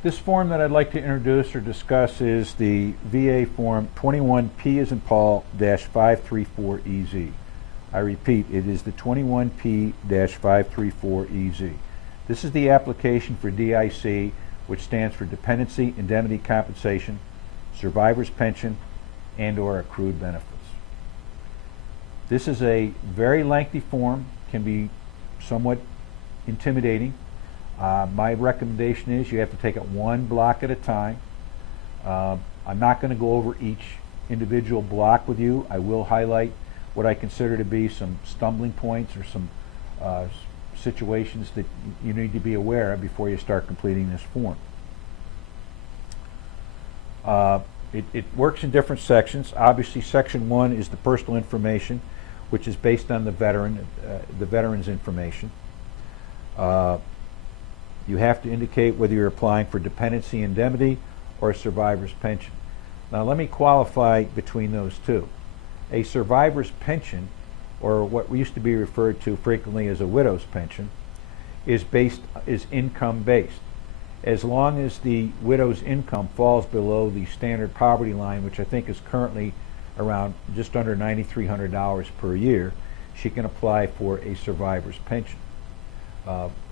This form that I'd like to introduce or discuss is the VA form 21P as in Paul -534EZ. I repeat, it is the 21P-534EZ. This is the application for DIC, which stands for Dependency Indemnity Compensation, Survivor's Pension, and/or accrued benefits. This is a very lengthy form, can be somewhat intimidating. My recommendation is you have to take it one block at a time. I'm not going to go over each individual block with you. I will highlight what I consider to be some stumbling points or some situations that you need to be aware of before you start completing this form. It works in different sections. Obviously, Section 1 is the personal information, which is based on the veteran's information. You have to indicate whether you're applying for dependency indemnity or a survivor's pension. Now let me qualify between those two. A survivor's pension, or what used to be referred to frequently as a widow's pension, is income based. As long as the widow's income falls below the standard poverty line, which I think is currently around just under $9,300 per year, she can apply for a survivor's pension.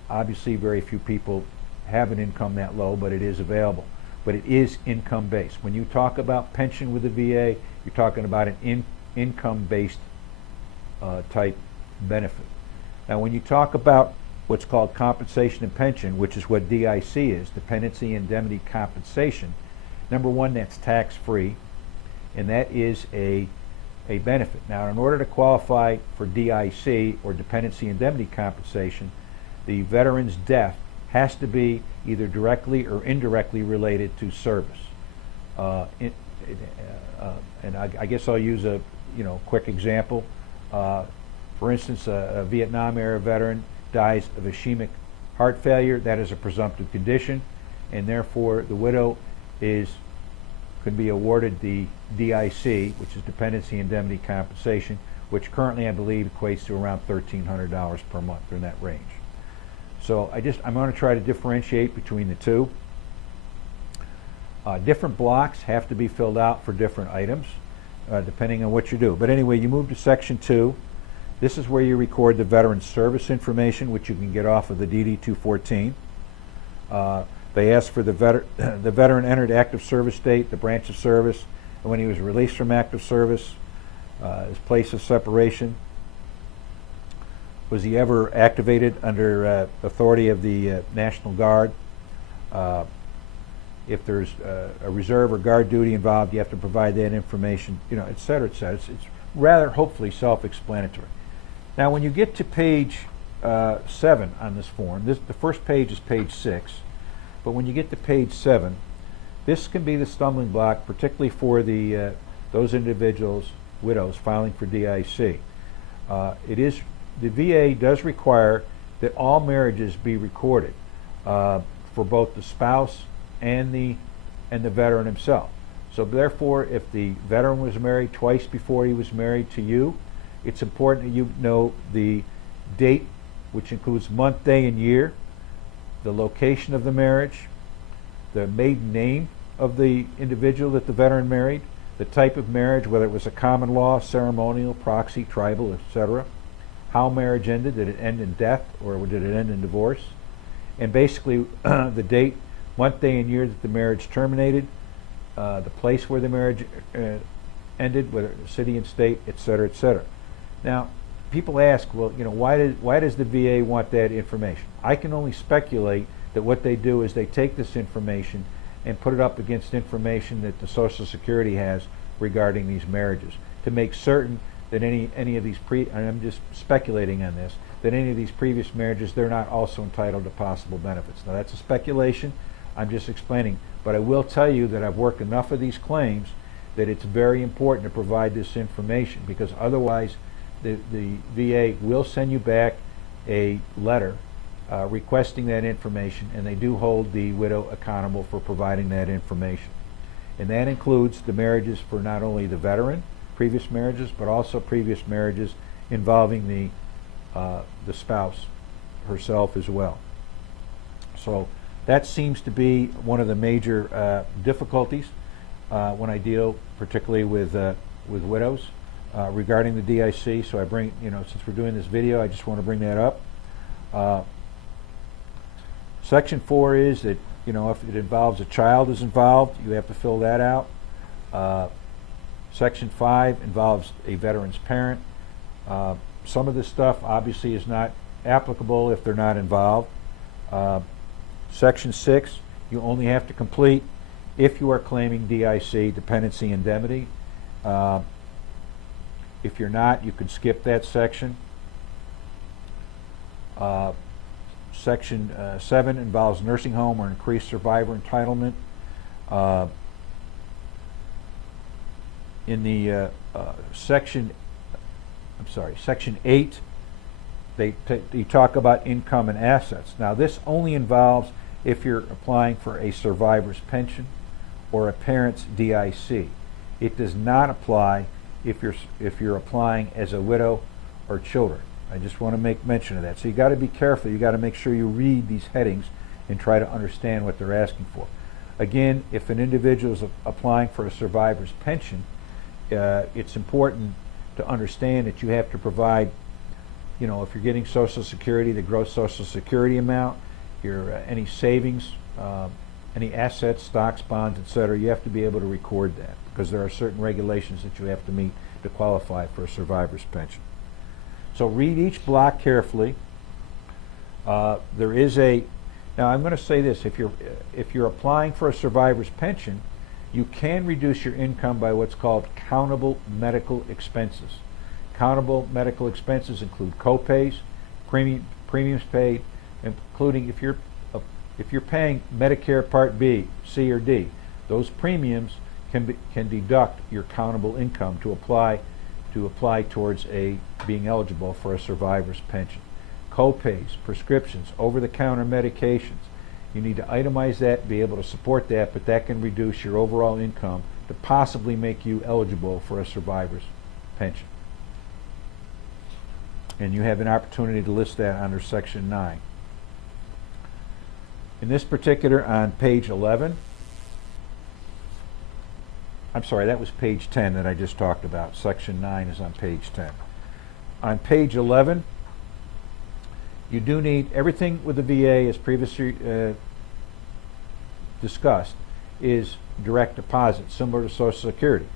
Obviously, very few people have an income that low, but it is available. But it is income-based. When you talk about pension with the VA, you're talking about an income-based type benefit. Now, when you talk about what's called compensation and pension, which is what DIC is, Dependency Indemnity Compensation, number one, that's tax-free, and that is a benefit. Now, in order to qualify for DIC, or Dependency Indemnity Compensation, the veteran's death has to be either directly or indirectly related to service. And I guess I'll use a quick example. For instance, a Vietnam-era veteran dies of ischemic heart failure. That is a presumptive condition, and therefore the widow could be awarded the DIC, which is Dependency Indemnity Compensation, which currently I believe equates to around $1,300 per month, or in that range. So I'm going to try to differentiate between the two. Different blocks have to be filled out for different items, depending on what you do. But anyway, you move to Section 2. This is where you record the veteran's service information, which you can get off of the DD-214. They ask for the veteran entered active service date, the branch of service, and when he was released from active service, his place of separation. Was he ever activated under authority of the National Guard? If there's a reserve or guard duty involved, you have to provide that information, et cetera, et cetera. It's rather, hopefully, self-explanatory. Now, when you get to page 7 on this form, the first page is page 6, but when you get to page 7, this can be the stumbling block, particularly for those individuals, widows, filing for DIC. The VA does require that all marriages be recorded for both the spouse and the veteran himself. So therefore, if the veteran was married twice before he was married to you, it's important that you know the date, which includes month, day, and year, the location of the marriage, the maiden name of the individual that the veteran married, the type of marriage, whether it was a common law, ceremonial, proxy, tribal, etc., how marriage ended. Did it end in death, or did it end in divorce? And basically the date, month, day, and year that the marriage terminated, the place where the marriage ended, whether it was city and state, etc., etc. Now, people ask, well, why does the VA want that information? I can only speculate that what they do is they take this information and put it up against information that the Social Security has regarding these marriages to make certain that any of these and I'm just speculating on this, that any of these previous marriages, they're not also entitled to possible benefits. Now, that's a speculation. I'm just explaining. But I will tell you that I've worked enough of these claims that it's very important to provide this information, because otherwise the VA will send you back a letter requesting that information, and they do hold the widow accountable for providing that information. And that includes the marriages for not only the veteran, previous marriages, but also previous marriages involving the spouse herself as well. So That seems to be one of the major difficulties when I deal particularly with widows regarding the DIC. So I bring, since we're doing this video, I just want to bring that up. Section 4 is that, if it involves a child is involved, you have to fill that out. Section 5 involves a veteran's parent. Some of this stuff obviously is not applicable if they're not involved. Section 6, you only have to complete if you are claiming DIC, dependency indemnity. If you're not, you can skip that section. Section 7 involves nursing home or increased survivor entitlement. In the Section 8, you talk about income and assets. Now this only involves if you're applying for a survivor's pension or a parent's DIC. It does not apply if you're applying as a widow or children. I just want to make mention of that. So you got to be careful. You got to make sure you read these headings and try to understand what they're asking for. Again, if an individual is applying for a survivor's pension, it's important to understand that you have to provide, if you're getting Social Security, the gross Social Security amount, your any savings, any assets, stocks, bonds, etc. You have to be able to record that because there are certain regulations that you have to meet to qualify for a survivor's pension. So read each block carefully. There is now I'm going to say this: if you're applying for a survivor's pension, you can reduce your income by what's called countable medical expenses. Countable medical expenses include co-pays, premiums paid, including if you're paying Medicare Part B, C, or D. Those premiums can deduct your countable income to apply towards being eligible for a survivor's pension. Co-pays, prescriptions, over-the-counter medications. You need to itemize that, be able to support that, but that can reduce your overall income to possibly make you eligible for a survivor's pension. And you have an opportunity to list that under Section 9. In this particular, on page 11, I'm sorry, that was page 10 that I just talked about. Section 9 is on page 10. On page 11, you do need everything with the VA, as previously discussed, is direct deposit, similar to Social Security.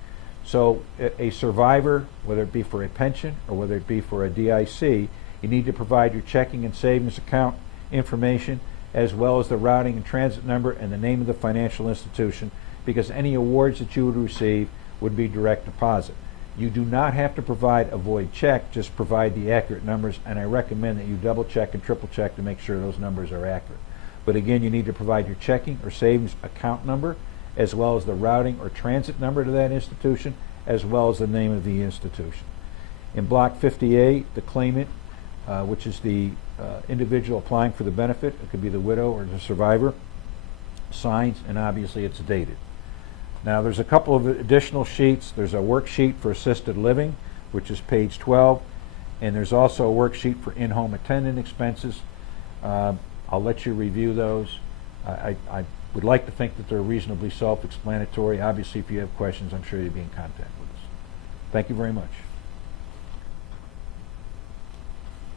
So a survivor, whether it be for a pension or whether it be for a DIC, you need to provide your checking and savings account information as well as the routing and transit number and the name of the financial institution, because any awards that you would receive would be direct deposit. You do not have to provide a void check, just provide the accurate numbers, and I recommend that you double check and triple check to make sure those numbers are accurate. But again, you need to provide your checking or savings account number as well as the routing or transit number to that institution as well as the name of the institution. In Block 50A, the claimant, which is the individual applying for the benefit, it could be the widow or the survivor, signs, and obviously it's dated. Now there's a couple of additional sheets. There's a worksheet for assisted living, which is page 12, and there's also a worksheet for in-home attendant expenses. I'll let you review those. I would like to think that they're reasonably self-explanatory. Obviously, if you have questions, I'm sure you'll be in contact with us. Thank you very much.